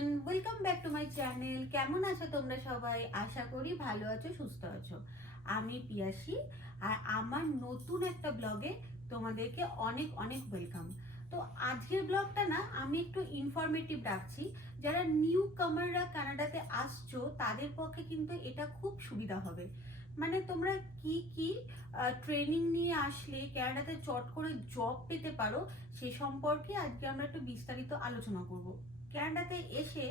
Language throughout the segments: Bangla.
Everyone, welcome back to my channel. কেমন আছো তোমরা সবাই? আশা করি ভালো আছো, সুস্থ আছো। আমি পিয়াসী, আর আমার নতুন একটা ব্লগে তোমাদেরকে অনেক অনেক ওয়েলকাম। তো আজকের ব্লগটা না আমি একটু ইনফরমেটিভ রাখছি। যারা নিউ কামাররা কানাডাতে আসছো তাদের পক্ষে কিন্তু এটা খুব সুবিধা হবে। মানে তোমরা কি কি ট্রেনিং নিয়ে আসলে কানাডাতে চট করে জব পেতে পারো, সে সম্পর্কে আজকে আমরা একটু বিস্তারিত আলোচনা করব। কানাডাতে এসে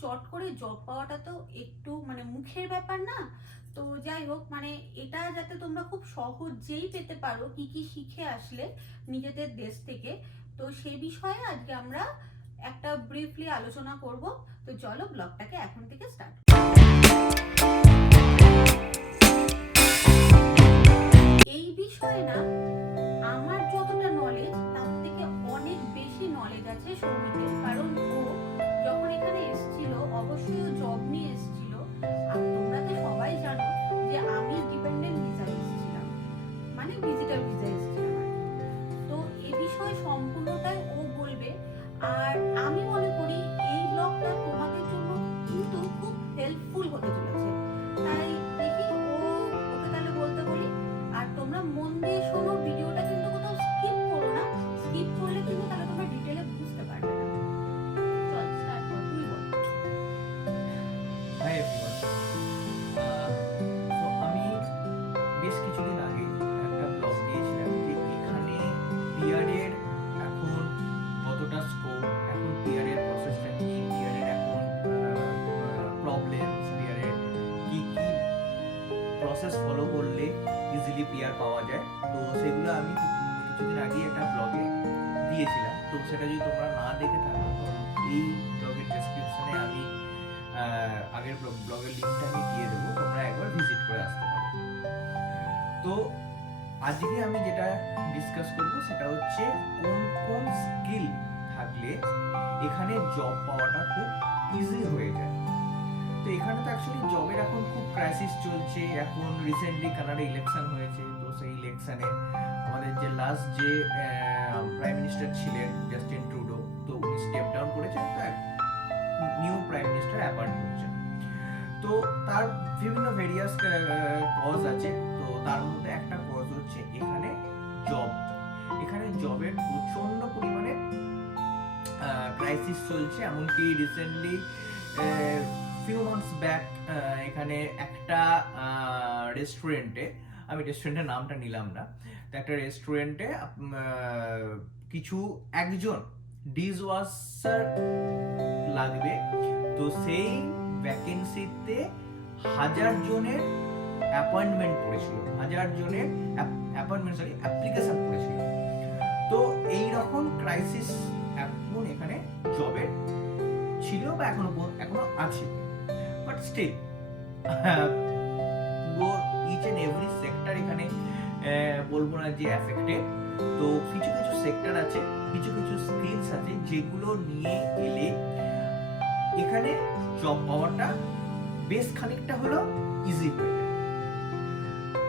চট করে জব পাওয়াটা তো একটু মানে মুখের ব্যাপার না। তো যাই হোক, মানে এটা যাতে তোমরা খুব সহজেই পেতে পারো কি কি শিখে আসলে নিজেদের দেশ থেকে, তো সে বিষয়ে আজকে আমরা একটা ব্রিফলি আলোচনা করব। তো চলো ব্লগটাকে এখন থেকে স্টার্ট। এই বিষয়ে না আমার যতটা নলেজ তার থেকে অনেক বেশি নলেজ আছে সৌমিকের, কারণ ও যখন এখানে এসেছিল অবশ্যই ও জব নিয়ে এসেছিল। আর তোমরা তো সবাই জানো যে আমি ডিপেন্ডেন্ট ভিসায় এসেছিলাম, মানে ভিজিটর ভিসায় এসেছিলাম আর কি। তো এ বিষয়ে সম্পূর্ণটাই ও বলবে। আর আমি মনে করি এই ব্লগটা তোমাদের জন্য কিন্তু খুব হেল্পফুল হতে চলেছে। তাই দেখি ওকে তাহলে বলতে বলি। আর তোমরা মন দিয়ে শোনো, ভিডিওটা কিন্তু কোথাও স্কিপ করো না। স্কিপ করলে কিন্তু তাহলে তোমরা ডিটেইলে বুঝতে পারবে না। চল স্টার্ট কর, তুই বল। Hi everyone. তো আমি বেশ কিছুদিন আগে একটা ব্লগ দিয়েছিলাম যে এখানে পিআরের এখন কতটা স্কোপ, এখন পিআরের প্রসেসটা কি, পিআরের এখন প্রবলেমস, পিআরের কি কি প্রসেস ফলো করলে ইজিলি পিআর পাওয়া যায়। তো সেগুলো আমি কিছুদিন আগে একটা ব্লগে দিয়েছিলাম। তো সেটা যদি তোমরা না দেখে থাকো তো এই ব্লগের ডেসক্রিপশনে আমি আগের ব্লগের লিঙ্কটা আমি দিয়ে দেবো, তোমরা একবার ভিজিট করে আসতে পারো। তো আজকে আমি যেটা ডিসকাস করব সেটা হচ্ছে কোন কোন স্কিল থাকলে এখানে জব পাওয়াটা খুব ইজি হয়ে যায়। তো এখানে তো অ্যাকচুয়ালি জবের এখন খুব ক্রাইসিস চলছে। এখন রিসেন্টলি কানাডা ইলেকশন হয়েছে, তো সেই ইলেকশনে আমাদের যে লাস্ট যে প্রাইম মিনিস্টার ছিলেন জাস্টিন ট্রুডো, তো উনি স্টেপ ডাউন করেছেন, তো নিউ প্রাইম মিনিস্টার অ্যাপয়েন্ট করছেন। তো তার বিভিন্ন ভেরিয়াস কজ আছে। তো তার মধ্যে একটা কজ হচ্ছে এখানে জব, এখানে জবের প্রচন্ড পরিমাণে ক্রাইসিস চলছে। এমনকি রিসেন্টলি ফিউ মান্থস ব্যাক এখানে একটা রেস্টুরেন্টে, আমি রেস্টুরেন্টের নামটা নিলাম না, তো একটা রেস্টুরেন্টে কিছু একজন ডিশওয়াশার লাগবে। তো সেই ভ্যাকেন্সিতে 1000 জনের অ্যাপয়েন্টমেন্ট পড়েছিল, 1000 জনের অ্যাপ্লিকেশন পড়েছিল। তো এই রকম ক্রাইসিস এখন এখানে জবের ছিল বা এখনো আছে। But still each and every sector এখানে বলবো না যে অ্যাফেক্টেড। তো কিছু কিছু সেক্টর আছে, কিছু কিছু স্কিলস আছে যেগুলো নিয়ে এলে এখানে জব পাওয়াটা বেশ খানিকটা হলো ইজি হয়ে যায়।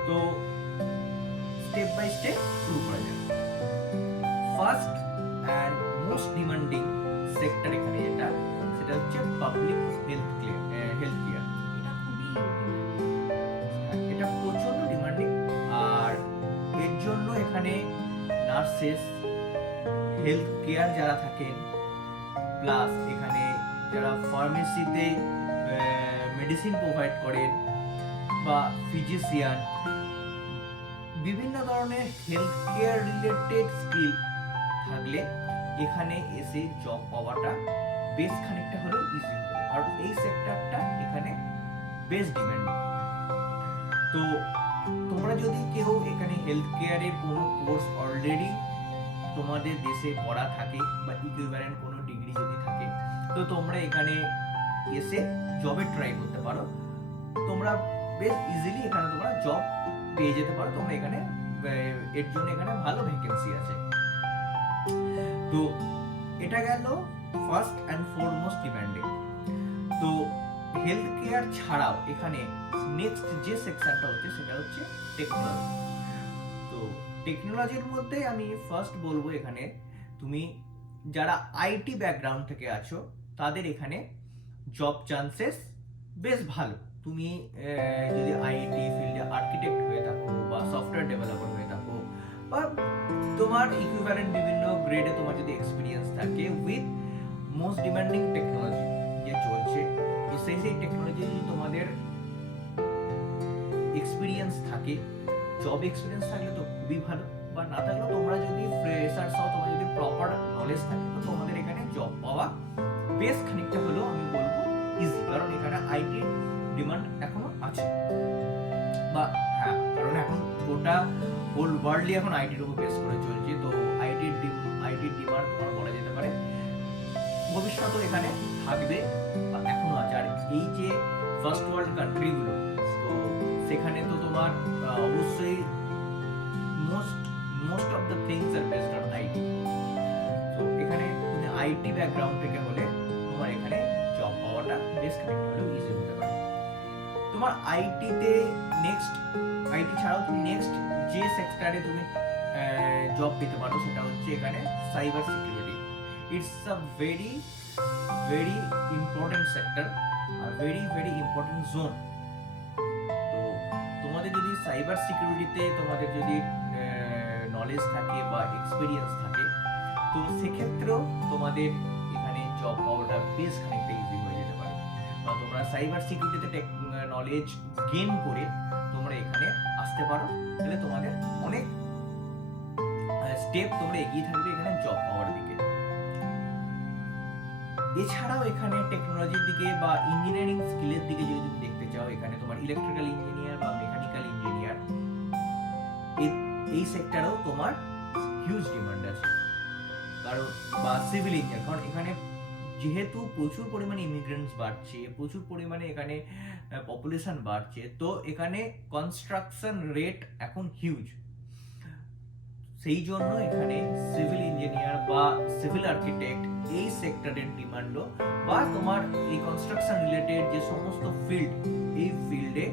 তো স্টেপ বাই স্টেপ শুরু করা যায়। First and most demanding sector এখানে সেটা হচ্ছে পাবলিক হেলথ কেয়ার। এটা খুবই এটা প্রচন্ড ডিমান্ডিং। আর এর জন্য এখানে নার্সেস, হেলথ কেয়ার যারা থাকেন, প্লাস এখানে যারা ফার্মেসিতে মেডিসিন প্রোভাইড করেন, বা ফিজিশিয়ান, বিভিন্ন ধরনের হেলথ কেয়ার রিলেটেড স্কিল থাকলে এখানে এসে জব পাওয়াটা বেশ খানিকটা হলেও ইজি হবে। আর এই সেক্টরটা এখানে বেশ ডিমান্ডিং। তো তোমরা যদি কেউ এখানে হেলথ কেয়ারের কোনো কোর্স অলরেডি তোমাদের দেশে করা থাকে বা ইকুইভ্যালেন্ট কোনো ডিগ্রি যদি থাকে, তো তোমরা এখানে এসে জবে ট্রাই করতে পারো। তোমরা বেশ ইজিলি এখানে তোমরা জব পেয়ে যেতে পারো। তোমরা এখানে এর জন্য এখানে ভালো ভ্যাকেন্সি আছে। তো এটা গেল ফার্স্ট অ্যান্ড ফরমোস্ট ডিমান্ডিং। তো হেলথ কেয়ার ছাড়াও এখানে নেক্সট যে সেকশনটা হচ্ছে সেটা হচ্ছে টেকনোলজি। তো টেকনোলজির মধ্যে আমি ফার্স্ট বলবো এখানে তুমি যারা আইটি ব্যাকগ্রাউন্ড থেকে আছো তাদের এখানে জব চান্সেস বেশ ভালো। তুমি যদি আইটি ফিল্ডে আর্কিটেক্ট হয়ে থাকো বা সফটওয়্যার ডেভেলপার হয়ে থাকো বা তোমার ইকুইভ্যালেন্ট বিভিন্ন গ্রেডে তোমার যদি এক্সপিরিয়েন্স থাকে উইথ মোস্ট ডিমান্ডিং টেকনোলজি যে চলছে, তো সেই টেকনোলজি যদি তোমাদের এক্সপিরিয়েন্স থাকে, জব এক্সপিরিয়েন্স থাকলে তো খুবই ভালো, বা না থাকলেও তোমরা যদি ফ্রেশার্স হও, তোমার যদি প্রপার নলেজ থাকে, তো তোমাদের এখানে জব পাওয়া বেশ খানিকটা হলেও আমি বলবো ইজি, কারণ এখানে আইটি ডিমান্ড এখনো আছে। বা হ্যাঁ, কারণ এখন গোটা হোল ওয়ার্ল্ডই এখন আইটির উপর বেস করে চলছে, তো আইটির ডিমান্ড তোমার বলা যেতে পারে ভবিষ্যতেও এখানে থাকবে বা এখনো আছে। আর এই যে ফার্স্ট ওয়ার্ল্ড কান্ট্রিগুলো, তো সেখানে তো তোমার অবশ্যই মোস্ট অফ দ্য থিংস আর বেসড অন আইটি। তো এখানে তুমি আইটি ব্যাকগ্রাউন্ড থেকে হলে তোমার এখানে জব পাওয়াটা বেশ খানিকটা হলেও ইজি হতে পারে। তোমার আইটিতে আইটি ছাড়াও তুমি নেক্সট যে সেক্টরে তুমি জব পেতে পারো সেটা হচ্ছে এখানে cyber security. It's a very very important sector are very important zone. তো তোমাদের যদি সাইবার সিকিউরিটিতে তোমাদের যদি নলেজ থাকে বা এক্সপিরিয়েন্স থাকে, তো সেক্ষেত্রেও তোমাদের এখানে জব পাওয়াটা বেশ খানিকটা ইজি হয়ে যেতে পারে। বা তোমরা সাইবার সিকিউরিটিতে নলেজ গেইন করে তোমরা এখানে আসতে পারো, তাহলে তোমাদের অনেক স্টেপ তোমরা এগিয়ে থাকবে এখানে জব পাওয়ার দিকে। এছাড়াও এখানে টেকনোলজির দিকে বা ইঞ্জিনিয়ারিং স্কিলের দিকে যদি তুমি দেখতে চাও, এখানে তোমার ইলেকট্রিক্যাল ইঞ্জিনিয়ার বা মেকানিক্যাল ইঞ্জিনিয়ার এই সেক্টরেও তোমার হিউজ ডিমান্ড আছে। কারণ বা সিভিল ইঞ্জিনিয়ার, কারণ এখানে যেহেতু প্রচুর পরিমাণে ইমিগ্রেন্টস বাড়ছে, প্রচুর পরিমাণে এখানে পপুলেশন বাড়ছে, তো এখানে কনস্ট্রাকশন রেট এখন হিউজ। সেই জন্য এখানে সিভিল ইঞ্জিনিয়ার বা সিভিল আর্কিটেক্ট এই সেক্টরের ডিমান্ডও বা তোমার এই কনস্ট্রাকশন রিলেটেড যে সমস্ত ফিল্ড, এই ফিল্ডে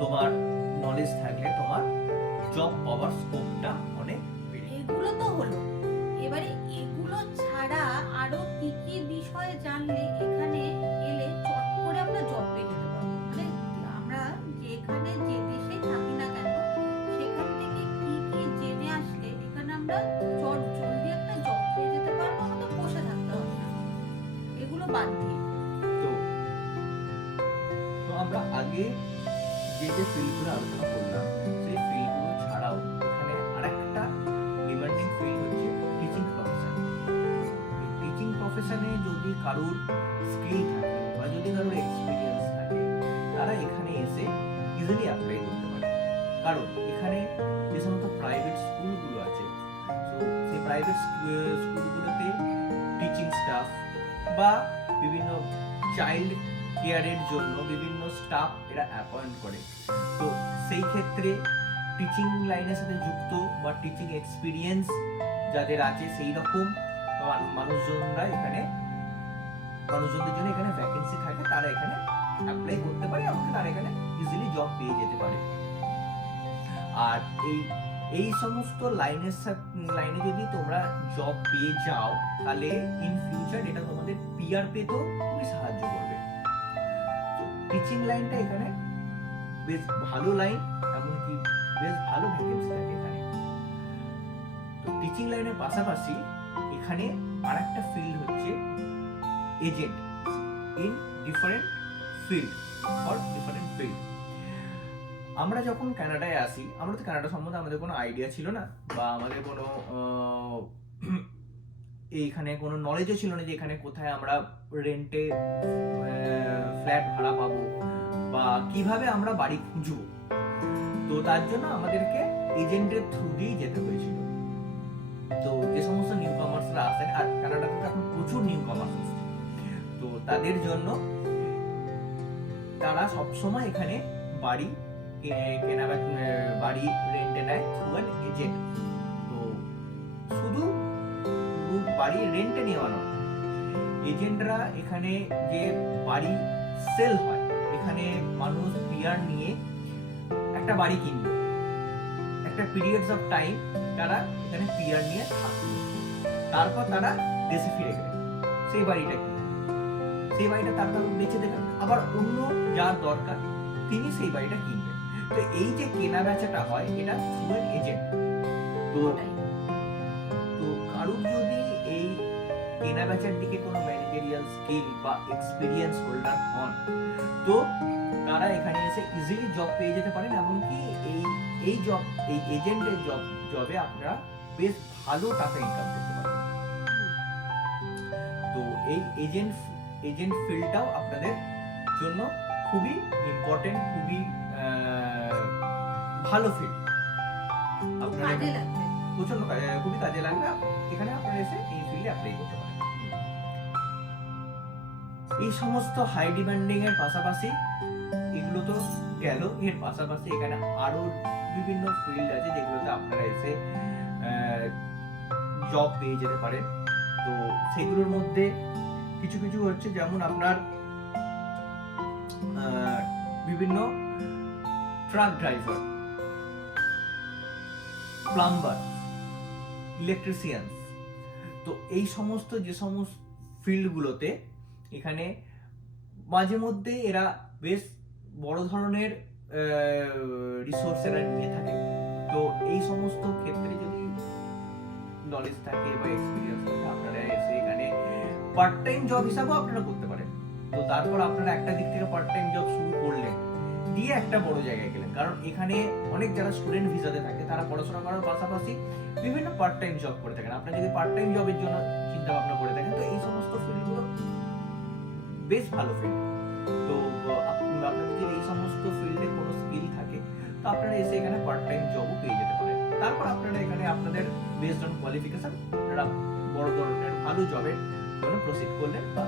তোমার নলেজ থাকলে তোমার জব পাওয়ার স্কোপটা অনেক বেড়ে যায়। এগুলো তো হলো, এবারে এগুলো ছাড়া আরো কি কি বিষয়ে জানলে এখানে এলে চট করে আমরা জব পেয়ে যেতে পারবো? মানে আমরা যেখানে যে দেশে থাকি না কেন, সেখান থেকে কি কি জেনে আসলে এখানে আমরা চট জলদি একটা জব পেয়ে যেতে পারবো, আমাদের বসে থাকতে হবে না এগুলো বাদ দিয়ে। তো আমরা আগে যে ফিল্ডগুলো আলোচনা করলাম, সেই ফিল্ডগুলো ছাড়াও এখানে আরেকটা ডিমান্ডিং ফিল্ড হচ্ছে টিচিং প্রফেশন। টিচিং প্রফেশনে যদি কারোর স্কিল থাকে বা যদি কারোর এক্সপিরিয়েন্স থাকে, তারা এখানে এসে ইজিলি অ্যাপ্লাই করতে পারে। কারণ এখানে যে সমস্ত প্রাইভেট স্কুলগুলো আছে, তো সেই প্রাইভেট স্কুলগুলোতে টিচিং স্টাফ বা বিভিন্ন চাইল্ড কেয়ারের জন্য বিভিন্ন স্টাফ এরা অ্যাপয়েন্ট করে। তো সেই ক্ষেত্রে টিচিং লাইনের সাথে যুক্ত বা টিচিং এক্সপিরিয়েন্স যাদের আছে সেই রকম মানুষজনদের জন্য এখানে ভ্যাকেন্সি থাকে, তারা এখানে অ্যাপ্লাই করতে পারে এবং তারা এখানে ইজিলি জব পেয়ে যেতে পারে। আর এই সমস্ত লাইনে যদি তোমরা জব পেয়ে যাও, তাহলে ইন ফিউচার এটা তোমাদের পিআর পেতেও খুবই সাহায্য করবে। টিচিং লাইনটা এখানে বেশ ভালো লাইন, এমনকি বেশ ভালো ভ্যাকেন্সি থাকে এখানে। তো টিচিং লাইনের পাশাপাশি এখানে আরেকটা ফিল্ড হচ্ছে agent in different field for different field. আমরা যখন কানাডায় আসি, আমরা তো কানাডা সম্বন্ধে আমাদের কোনো আইডিয়া ছিল না, বা আমাদের কোনো এইখানে কোনো নলেজও ছিল না যে এখানে কোথায় আমরা রেন্টে ফ্ল্যাট ভাড়া পাবো বা কিভাবে আমরা বাড়ি খুঁজবো। তো তার জন্য আমাদেরকে এজেন্টের থ্রু দিয়েই যেতে হয়েছিল। তো যে সমস্ত নিউ কামার্সরা আসেন, আর কানাডাতে তো এখন প্রচুর নিউ কামার্স আসছে, তো তাদের জন্য তারা সবসময় এখানে বাড়ি বাড়ি রেন্টে নেয় থ্রু অ্যান এজেন্ট। তো শুধু বাড়ি রেন্টে নেওয়া নয়, এজেন্টরা এখানে যে বাড়ি সেল হয়, এখানে মানুষ পিআর নিয়ে একটা বাড়ি কিনলো, একটা পিরিয়ডস অফ টাইম তারা এখানে পিআর নিয়ে থাকলো, তারপর তারা দেশে ফিরে গেল, সেই বাড়িটা কিনলো, সেই বাড়িটা তার কারণ বেঁচে দেবেন, আবার অন্য যার দরকার তিনি সেই বাড়িটা কিনবেন। তো এই যে কেনা বেচাটা হয় এটা থ্রু এন এজেন্ট। তো তো কারুর যদি এই কেনা বেচার দিকে কোনো ম্যানেজারিয়াল স্কিল বা এক্সপিরিয়েন্স হোল্ডার হন, তো তারা এখানে এসে ইজিলি জব পেয়ে যেতে পারেন। এমনকি এই জব, এই এজেন্টের জবে আপনারা বেশ ভালো টাকা ইনকাম করতে পারবেন। তো এই এজেন্ট ফিল্ডটাও আপনাদের জন্য খুবই ইম্পর্টেন্ট, খুবই ভালো ফিল্ড, আপনারা কাজে লাগবে। প্রচন্ড খুবই কাজে লাগবে। এখানে আপনারা এসে এই ফিল্ডে অ্যাপ্লাই করতে পারেন। এই সমস্ত হাই ডিমান্ডিং এর পাশাপাশি এগুলো তো গেল, এর পাশাপাশি এখানে আরো বিভিন্ন ফিল্ড আছে যেগুলোতে আপনারা এসে জব পেয়ে যেতে পারেন। তো সেগুলোর মধ্যে কিছু কিছু হচ্ছে, যেমন আপনার বিভিন্ন ট্রাক ড্রাইভার, প্লাম্বার, ইলেকট্রিশিয়ান। তো এই সমস্ত যে সমস্ত ফিল্ডগুলোতে এখানে মাঝে মধ্যে এরা বেশ বড় ধরনের রিসোর্স এরা নিয়ে থাকে। তো এই সমস্ত ক্ষেত্রে যদি নলেজ থাকে বা এক্সপিরিয়েন্স থাকে, আপনারা এসে এখানে পার্ট টাইম জব হিসাবেও আপনারা করতে পারেন। তো তারপর আপনারা একটা দিক থেকে পার্ট টাইম জব শুরু করলেন, দিয়ে একটা বড় জায়গায় গেলেন। কারণ এখানে অনেক যারা স্টুডেন্ট ভিসাতে থাকে তারা পড়াশোনা করার পাশাপাশি বিভিন্ন পার্ট টাইম জব করে থাকেন। আপনারা যদি পার্ট টাইম জবের জন্য চিন্তা ভাবনা করে থাকেন, তো এই সমস্ত ফিল্ডগুলো বেশ ভালো ফিল্ড। তো আপনাদের যদি এই সমস্ত ফিল্ডে কোনো স্কিল থাকে, তো আপনারা এসে এখানে পার্ট টাইম জবও পেয়ে যেতে পারেন। তারপর আপনারা এখানে আপনাদের বেসড অন কোয়ালিফিকেশন আপনারা বড় ধরনের ভালো জবের জন্য প্রসিড করলেন, বা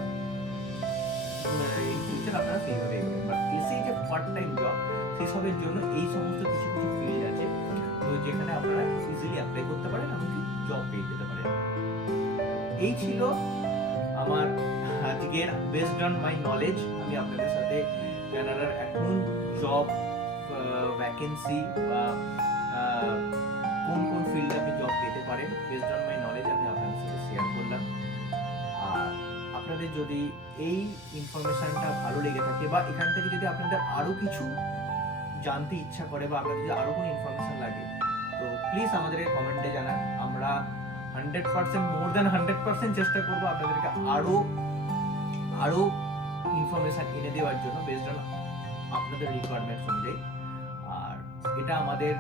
ইন ফিউচার আপনারা সেইভাবে এগোবেন। বাট এসে যে পার্ট টাইম জব, সেসবের জন্য এই সমস্ত কিছু কিছু ফিল্ড আছে, তো যেখানে আপনারা ইজিলি অ্যাপ্লাই করতে পারেন, এমনকি জব পেয়ে যেতে পারেন। এই ছিল আমার আজকের বেসড অন মাই নলেজ। আমি আপনাদের সাথে কানাডার এখন জব ভ্যাকেন্সি বা কোন কোন ফিল্ডে আপনি জব পেতে পারেন, বেসড অন মাই নলেজ আমি আপনাদের সাথে শেয়ার করলাম। আর আপনাদের যদি এই ইনফরমেশনটা ভালো লেগে থাকে, বা এখান থেকে যদি আপনাদের আরো কিছু জানতে ইচ্ছা করে, বা আপনাদের যদি আরো কোনো ইনফরমেশন লাগে, তো প্লিজ আমাদেরকে কমেন্টে জানান। আমরা 100% মোর দ্যান 100% চেষ্টা করবো আপনাদেরকে আরো ইনফরমেশন এনে দেওয়ার জন্য, বেসড অন আপনাদের রিকোয়ারমেন্টস অনুযায়ী। আর এটা আমাদের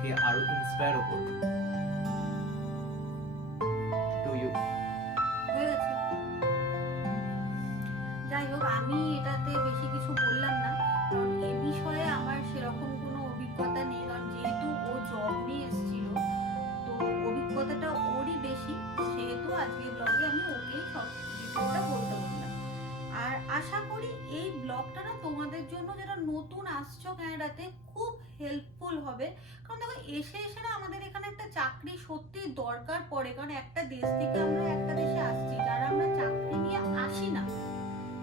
কে আরো ইন্সপায়ারও করবে। To you. যাই হোক, আমি এটাতে বেশি কিছু বললাম না, কারণ এ বিষয়ে আমার সেরকম কোনো অভিজ্ঞতা নেই। কারণ যেহেতু ও জব নিয়ে এসেছিল, তো অভিজ্ঞতাটা ওরই বেশি, সেহেতু আজকে ব্লগে আমি ওকেই সব ডিটেলটা বলতে বললাম। আর আশা করি এই ব্লগটা না তোমাদের জন্য, যারা নতুন আসছো ক্যানাডাতে, খুব হেল্পফুল হবে। কারণ দেখো, এসে না আমাদের এখানে একটা চাকরি সত্যি দরকার পড়ে। কারণ একটা দেশ থেকে আমরা একটা দেশে আসছি, যারা আমরা চাকরি নিয়ে আসি না,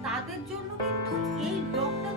তাদের জন্য কিন্তু এই ব্লগটা